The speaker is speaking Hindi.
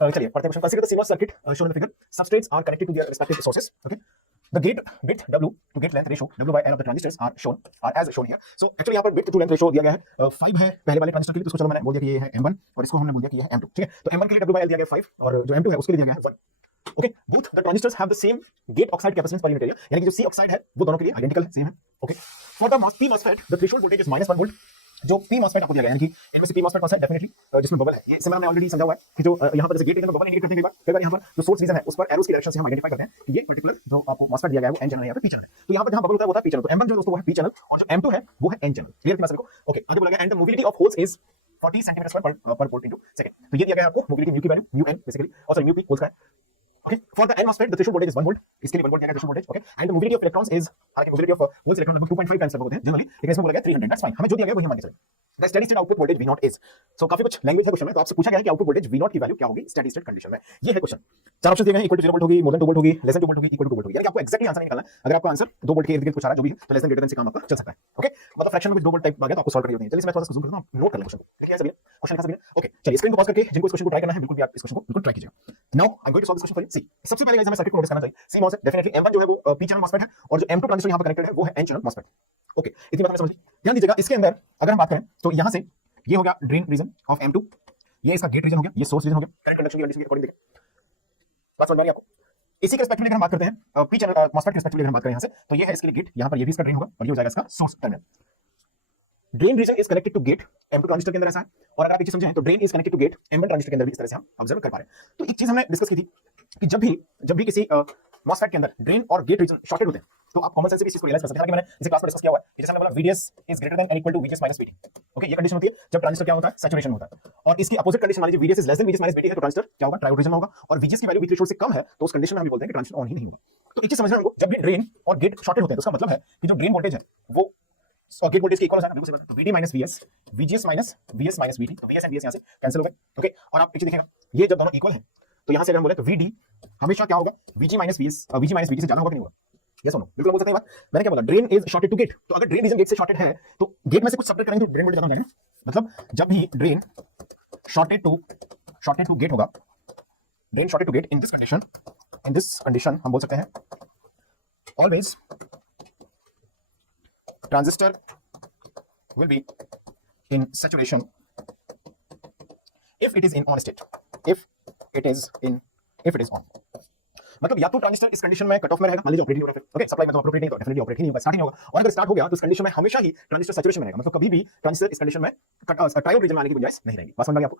चलिए पढ़ते हैं question. Consider the CMOS circuit shown in the figure. Substrates are connected to their respective sources. Okay. The gate width W to gate length ratio W by N of the transistors are as shown here. So actually यहाँ पर width to length ratio दिया गया है 5 है पहले वाले ट्रांजिस्टर के लिए, तो उसको चलो मैंने बोल दिया कि ये है M1 और इसको हमने बोल दिया कि ये है M2। ठीक है, तो M1 के लिए W by L दिया गया 5 और जो M2 है उसके लिए दिया गया है 1। Okay, both the transistors have the same gate oxide capacitance per unit area, यानी कि जो C oxide है वो दोनों के लिए आइडेंटिकल सेम है। Okay, for the P MOSFET the threshold voltage is -1 volt। जो P MOSFET आपको दिया गया है, यानी कि इनमें से P MOSFEट कौन सा है, डेफिनेटली जिसमें बबल है। ये सिमिलर मैंने ऑलरेडी समझा हुआ है कि जो यहाँ पर जैसे गेट बबल इंडिकेट करते हैं, कई बार यहाँ पर जो सोर्स रीजन है उस पर एरोस की डायरेक्शन से हम आइडेंटिफाई करते हैं कि ये पर्टिकुलर जो आपको MOSFEट दिया गया है वो N चैनल है या फिर P चैनल है। तो यहाँ पर जहाँ बबल होता है वो होता है P चैनल, तो M1 जो दोस्तों वो है P चैनल और जो M2 है वो है N चैनल। क्लियर है को? ओके, आगे बोला गया and the mobility of holes is 40 cm per volt into second। तो ये दिया गया है आपको मोबिलिटी म्यू की वैल्यू म्यू n बेसिकली, और sorry mu p whole square. Okay, for the N MOSFET the threshold voltage is 1 volt, इसके लिए 1 volt दिया गया threshold voltage। Okay, and the mobility of electrons is, हालांकि mobility of holes electron लगभग 2.5 times लगभग होते हैं जनरली, लेकिन इसमें बोला गया 300। दैट्स फाइन, हमें जो दिया गया वही मान के चलें। The steady state output voltage V0 is, so काफी कुछ लैंग्वेज है क्वेश्चन में, तो आपसे पूछा गया है कि आउटपुट वोल्टेज V0 की वैल्यू क्या होगी स्टेडी स्टेट कंडीशन में। ये है क्वेश्चन। चार ऑप्शन दिए गए हैं, इक्वल टू 0 वोल्ट होगी, मोर देन 2 वोल्ट होगी, लेस देन 2 वोल्ट होगी, इक्वल टू 2 वोल्ट होगी। यानी आपको एक्जेक्टली आंसर नहीं निकालना है। अगर आपका आंसर 2 वोल्ट के इर्द गिर्द कुछ आ रहा है जो भी है, तो लेस देन ग्रेटर देन से काम आपका चल सकता है। ओके, मतलब फ्रैक्शन में कुछ 2 वोल्ट टाइप आ गया तो आपको सॉल्व करनी होती है। चलिए मैं थोड़ा सा जूम करता हूं, नोट कर लें क्वेश्चन। देखिए सभी क्वेश्चन लिखा सभी ने। ओके, चलिए स्क्रीन को पॉज करके जिनको इस क्वेश्चन को ट्राई करना है बिल्कुल भी आप इस क्वेश्चन को बिल्कुल ट्राई कीजिएगा। Now I am going to solve this question for you. See, सबसे पहले गाइस हमें सर्किट को नोटिस करना चाहिए। सी MOS डेफिनेटली M1 जो है वो P चैनल MOSFET है और जो M2 ट्रांजिस्टर यहां पर कनेक्टेड है वो है N चैनल MOSFEट। ओके, इतनी बात हमें समझ ली। ध्यान दीजिएगा, इसके अंदर अगर हम बात करें तो यहां से ये हो गया ड्रेन रीजन ऑफ M2, ये इसका गेट रीजन हो गया, ये सोर्स रीजन हो गया करंट कंडक्शन की कंडीशन के अकॉर्डिंग। देखिए बात समझ में आ रही है आपको? इसी के रिस्पेक्टिवली अगर हम बात करते हैं P चैनल MOSFET के रिस्पेक्टिवली अगर हम बात करें यहां से, तो ये है इसके लिए गेट, यहां पर ये भी इसका ड्रेन होगा और ये हो जाएगा इसका source terminal. Drain region is connected to gate M2 transistor के अंदर ऐसा है, और अगर आप एक चीज समझें तो drain is connected to gate M1 transistor के अंदर भी इस तरह से हम ऑब्जर्व कर पा रहे हैं। तो एक चीज हमने डिस्कस की थी कि जब भी किसी MOSFET के अंदर ड्रेन और गेट रीजन शॉर्टेड होते हैं तो आप कॉमन सेंस से भी इस चीज को रियलाइज कर सकते हैं। कि मैंने इसे क्लास में डिस्कस किया हुआ है कि जैसे हमने बोला VDS is greater than and equal to VGS minus VT। Okay, ये कंडीशन होती है जब ट्रांजिस्टर क्या होता है, सैचुरेशन होता है। और इसकी अपोजिट कंडीशन मान लीजिए VDS is less than VGS minus VT है, तो ट्रांजिस्टर क्या होगा, ट्रायोड रीजन में होगा। और VGS की वैल्यू V थ्रेशोल्ड से कम है तो उस कंडीशन में हम बोलते हैं कि ट्रांजिस्टर ऑन ही नहीं होगा। तो एक चीज समझना है हमको, जब भी ड्रेन और गेट शॉर्टेड होते हैं तो उसका मतलब है कि जो ड्रेन वोल्टेज है वो और गेट वोल्टेज के इक्वल हो जाएगा। बिल्कुल, तो VD minus VS, VGS minus VS minus VT, तो VS एंड VS यहां से कैंसिल हो गए। ओके, और आप एक चीज देखिएगा, ये जब दोनों इक्वल हैं तो यहां से अगर हम बोले तो VD हमेशा क्या होगा, VG minus VS, VG minus VT से ज्यादा होगा कि नहीं होगा? यस और नो, बिल्कुल बोल सकते हैं बात। मैंने क्या बोला, drain is shorted to gate, तो अगर ड्रेन रीजन गेट से शॉर्टेड है तो गेट में से कुछ सब्ट्रैक्ट करेंगे तो ड्रेन वोल्टेज ज्यादा हो जाएगा। मतलब जब भी ड्रेन शॉर्टेड टू गेट होगा, drain shorted to gate in this condition हम बोल सकते हैं always transistor will be in saturation if it is in on state, if it is on। मतलब या तो ट्रांजिस्टर इस कंडीशन में कट ऑफ में रहेगा, मान लीजिए ऑपरेट नहीं हो रहा है, ओके सप्लाई में तो ऑपरेट नहीं, तो डेफिनेटली ऑपरेट ही नहीं होगा, स्टार्ट ही नहीं होगा। और अगर स्टार्ट हो गया तो इस कंडीशन में हमेशा ही ट्रांजिस्टर सैचुरेशन में रहेगा, मतलब कभी भी ट्रांजिस्टर इस कंडीशन में ट्रायोड रीजन में आने की गुंजाइश नहीं रहेगी। बात समझ में आ गई आपको?